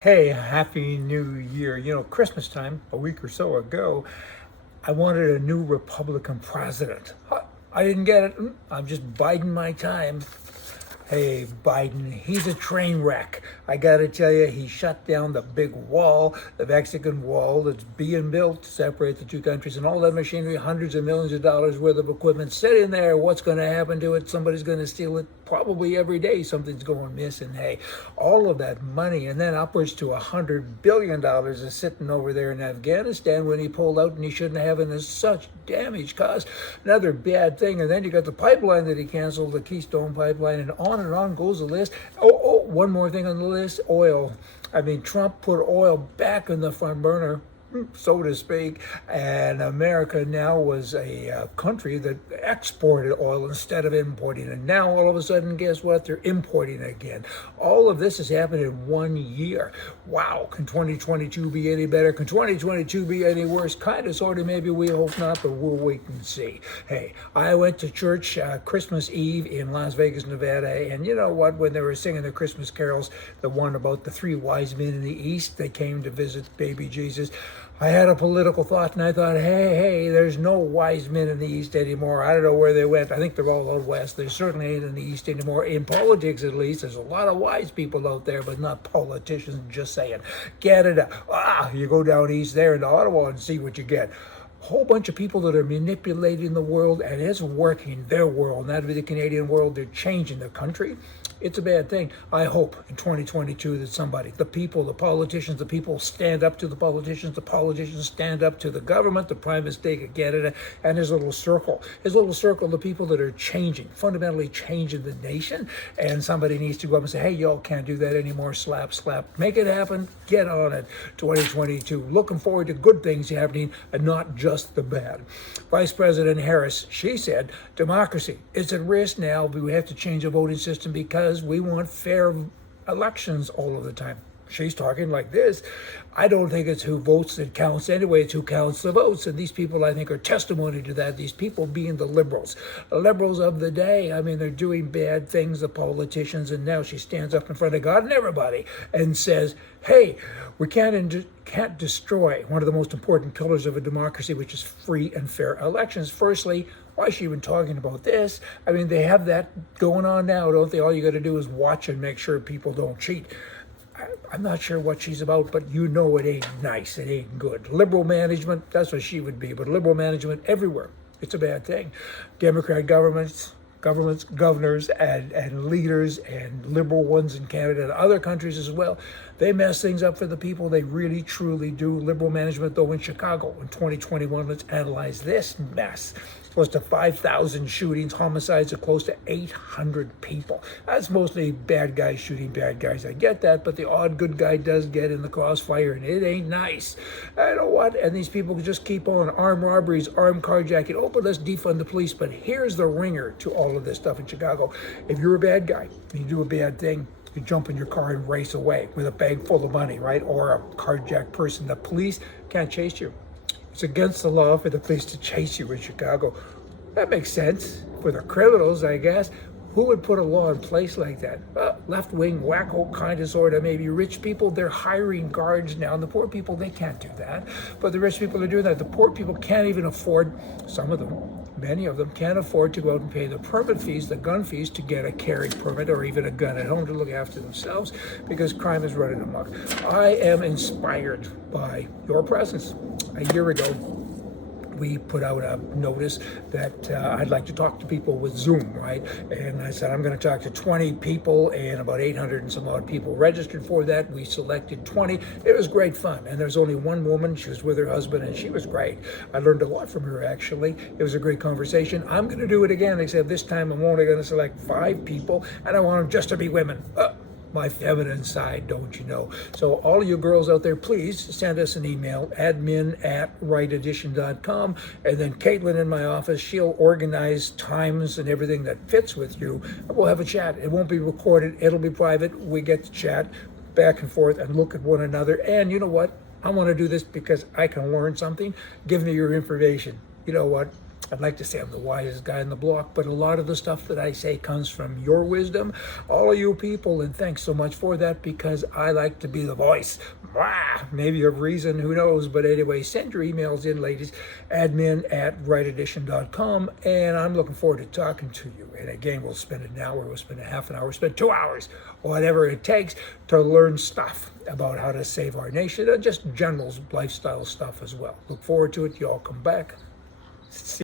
Hey, Happy New Year. Christmas time, a week or so ago, I wanted a new Republican president. I didn't get it. I'm just biding my time. Hey, Biden, he's a train wreck. I gotta tell you, he shut down the big wall, the Mexican wall that's being built to separate the two countries, and all that machinery, hundreds of millions of dollars worth of equipment sitting there. What's gonna happen to it? Somebody's gonna steal it probably every day. Something's going missing. Hey, all of that money, and then upwards to $100 billion is sitting over there in Afghanistan when he pulled out and he shouldn't have, and there's such damage caused. Another bad thing, and then you got the pipeline that he canceled, the Keystone pipeline, and on goes the list. One more thing on the list, oil. I mean, Trump put oil back in the front burner, so to speak, and America now was a country that exported oil instead of importing it. Now, all of a sudden, guess what? They're importing again. All of this has happened in 1 year. Wow, can 2022 be any better? Can 2022 be any worse? Kind of, sort of, maybe, we hope not, but we'll wait and see. Hey, I went to church Christmas Eve in Las Vegas, Nevada, and you know what? When they were singing the Christmas carols, the one about the three wise men in the East, they came to visit baby Jesus. I had a political thought, and I thought, hey, there's no wise men in the East anymore. I don't know where they went. I think they're all out West. There certainly ain't in the East anymore. In politics, at least, there's a lot of wise people out there, but not politicians. Just saying. Canada, you go down East there into Ottawa and see what you get. Whole bunch of people that are manipulating the world, and it's working their world, not the Canadian world. They're changing the country. It's a bad thing. I hope in 2022 that somebody, the people, the politicians, the people stand up to the politicians stand up to the government, the Prime Minister of Canada, and his little circle, the people that are changing, fundamentally changing the nation. And somebody needs to go up and say, hey, y'all can't do that anymore. Slap, make it happen. Get on it. 2022. Looking forward to good things happening and not just the bad. Vice President Harris, she said, democracy is at risk now. We have to change the voting system because we want fair elections all of the time. She's talking like this. I don't think it's who votes that counts anyway. It's who counts the votes. And these people, I think, are testimony to that. These people being the liberals of the day. I mean, they're doing bad things, the politicians. And now she stands up in front of God and everybody and says, hey, we can't destroy one of the most important pillars of a democracy, which is free and fair elections. Firstly, why is she even talking about this? I mean, they have that going on now, don't they? All you got to do is watch and make sure people don't cheat. I'm not sure what she's about, but you know it ain't nice. It ain't good. Liberal management, that's what she would be, but liberal management everywhere. It's a bad thing. Democrat governments, governors, and leaders, and liberal ones in Canada and other countries as well, they mess things up for the people. They really, truly do. Liberal management, though, in Chicago in 2021, let's analyze this mess. Close to 5,000 shootings, homicides of close to 800 people. That's mostly bad guys shooting bad guys. I get that, but the odd good guy does get in the crossfire, and it ain't nice. I know what, and these people just keep on. Armed robberies, armed carjacking. Oh, but let's defund the police. But here's the ringer to all of this stuff in Chicago. If you're a bad guy, and you do a bad thing, you jump in your car and race away with a bag full of money, right? Or a carjacked person. The police can't chase you. It's against the law for the police to chase you in Chicago. That makes sense for the criminals, I guess. Who would put a law in place like that? Left-wing, wacko kind of, sort of, maybe rich people, they're hiring guards now. And the poor people, they can't do that. But the rich people are doing that. The poor people can't even afford, some of them, many of them, can't afford to go out and pay the permit fees, the gun fees, to get a carry permit or even a gun at home to look after themselves because crime is running amok. I am inspired by your presence. A year ago, we put out a notice that I'd like to talk to people with Zoom, right? And I said, I'm going to talk to 20 people, and about 800 and some odd people registered for that. We selected 20. It was great fun. And there's only one woman. She was with her husband, and she was great. I learned a lot from her, actually. It was a great conversation. I'm going to do it again, except this time I'm only going to select 5 people, and I want them just to be women. My feminine side, don't you know? So all of you girls out there, please send us an email, admin@rightedition.com, and then Caitlin in my office, she'll organize times and everything that fits with you. We'll have a chat. It won't be recorded. It'll be private. We get to chat back and forth and look at one another. And you know what? I want to do this because I can learn something. Give me your information. You know what? I'd like to say I'm the wisest guy in the block, but a lot of the stuff that I say comes from your wisdom, all of you people, and thanks so much for that, because I like to be the voice. Maybe of reason, who knows? But anyway, send your emails in, ladies, admin@rightedition.com, and I'm looking forward to talking to you. And again, we'll spend an hour, we'll spend a half an hour, we'll spend 2 hours, whatever it takes to learn stuff about how to save our nation, and just general lifestyle stuff as well. Look forward to it. You all come back. See